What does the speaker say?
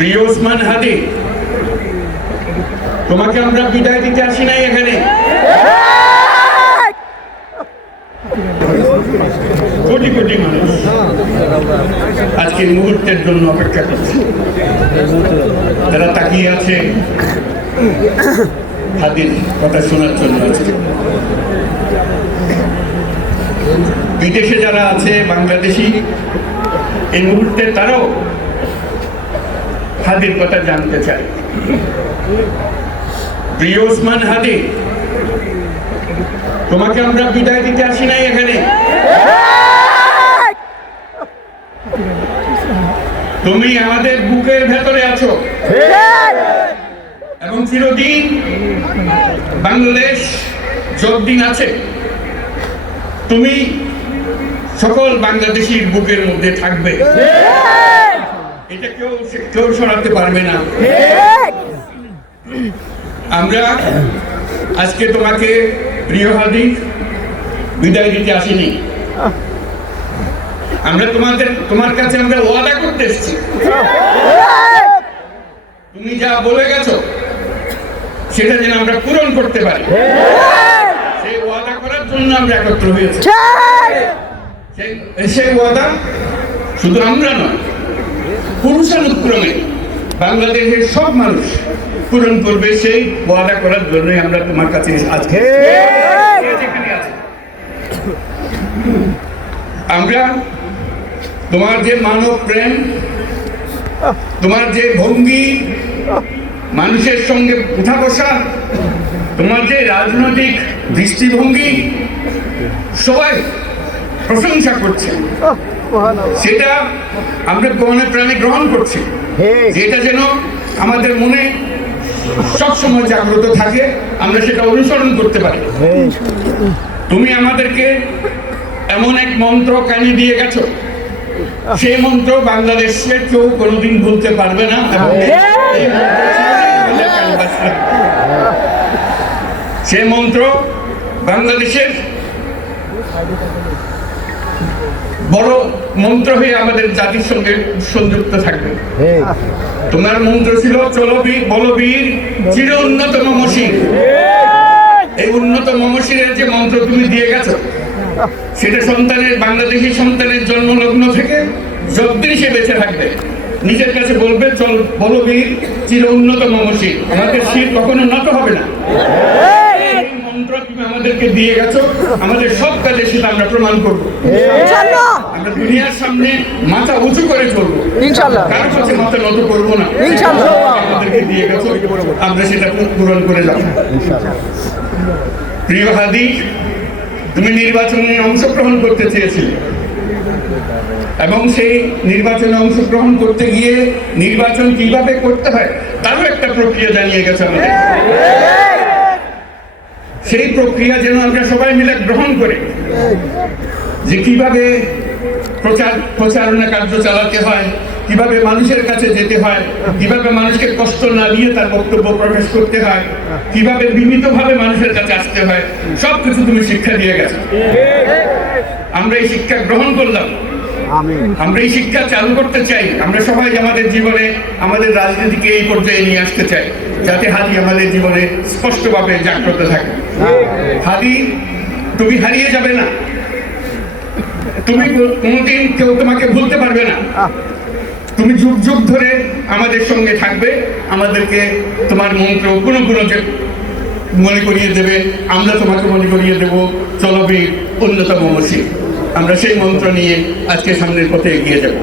প্রিয় ওসমান হাদি, তোমাকে আমরা বিদায় দিতে আসি নাই এখানে। কোটি কোটি মানুষ আজকের মুহূর্তের জন্য অপেক্ষা করছে, তারা তাকিয়ে আছে হাদির কথা শোনার জন্য। আজকে বিদেশে যারা আছে বাংলাদেশি, এই মুহূর্তে তারাও হাদির কথা জানতে চায়। প্রিয় ওসমান হাদি, তোমাকে আমরা বিদায় দিতে আসি নাই এখানে। তুমি আমাদের বুকের ভেতরে আছো এবং চিরদিন বাংলাদেশ যতদিন আছে তুমি সকল বাংলাদেশির বুকের মধ্যে থাকবে, এটা কেউ সরাতে পারবে না। আমরা আজকে তোমাকে প্রিয় হাদি বিদায় দিতে আসিনি, আমরা তোমার কাছে আমরা ওয়াদা করতে এসেছি। তুমি যা বলে গেছো সেটা যেন আমরা পূরণ করতে পারি, সেই ওয়াদা করার জন্য আমরা একত্র হয়েছি। সেই ওয়াদা শুধু আমরা নয়, পুরুষানুক্রমে বাংলাদেশের সব মানুষ পূরণ করবে। সেই ওয়াদা করার জন্যই আমরা তোমার কাছে আজকে যেখানে আছি। আমরা তোমার যে মানব প্রেম, তোমার যে ভঙ্গি, মানুষের সঙ্গে উঠা বসা, তোমার যে রাজনৈতিক দৃষ্টিভঙ্গি, সবাই প্রশংসা করছে, সেটা আমরা মনে প্রাণে গ্রহণ করছি। যেটা যেন আমাদের মনে সবসময় জাগ্রত থাকে, আমরা সেটা অনুসরণ করতে পারি। তুমি আমাদেরকে এমন এক মন্ত্র কানে দিয়ে গেছো, সেই মন্ত্র বাংলাদেশের কেউ কোনোদিন ভুলতে পারবে না। সেই মন্ত্র বাংলাদেশের বড় মন্ত্র হয়ে আমাদের জাতির সঙ্গে সংযুক্ত থাকবে। তোমার মন্ত্র ছিল চলো বলো বীর চির উন্নত মমশির। এই উন্নত মমশিরের যে মন্ত্র তুমি দিয়ে গেছো, সেটা বাংলাদেশি সন্তানের জন্মলগ্ন থেকে যতদিন সে বেঁচে থাকবে নিজের কাছে বলবে চল বলো বীর চির উন্নত মমশির, আমাদের শির কখনো নত হবে না। এই মন্ত্র তুমি আমাদেরকে দিয়ে গেছো, আমাদের সব কাজে সেটা আমরা প্রমাণ করবো। আমরা দুনিয়ার সামনে মাথা উঁচু করে চলবো, কারোর কাছে মাথা নত করবো না। আমাদেরকে দিয়ে গেছো, আমরা সেটা পূরণ করে যাবো। প্রিয় হাদি, তুমি নির্বাচনে অংশগ্রহণ করতে চেয়েছিলে এবং সেই নির্বাচনে অংশগ্রহণ করতে গিয়ে নির্বাচন কিভাবে করতে হয় তারও একটা প্রক্রিয়া জানিয়ে গেছে আমাদের। সেই প্রক্রিয়া যেন আমরা সবাই মিলে গ্রহণ করি, যে কিভাবে প্রচারণা কার্য চালাতে হয়, কিভাবে মানুষের কাছে যেতে হয়, কিভাবে মানুষকে কষ্ট না দিয়ে তার বক্তব্য প্রকাশ করতে হয়, কিভাবে বিনীতভাবে মানুষের কাছে আসতে হয়, সবকিছু তুমি শিক্ষা দিয়ে গেছো। আমরা এই শিক্ষা গ্রহণ করলাম, আমরা এই শিক্ষা চালু করতে চাই। আমরা সবাই আমাদের জীবনে আমাদের রাজনীতিকে এই পর্যায়ে নিয়ে আসতে চাই, যাতে হাদি আমাদের জীবনে স্পষ্টভাবে জাগ্রত থাকে। হাদি, তুমি হারিয়ে যাবে না, তুমি কোনোদিন কেউ তোমাকে ভুলতে পারবে না। তুমি যুগ যুগ ধরে আমাদের সঙ্গে থাকবে, আমাদেরকে তোমার মন্ত্র কোনো মনে করিয়ে দেবে, আমরা তোমাকে মনে করিয়ে দেব চলো বীর উন্নত মমশির। আমরা সেই মন্ত্র নিয়ে আজকে সামনের পথে এগিয়ে যাব।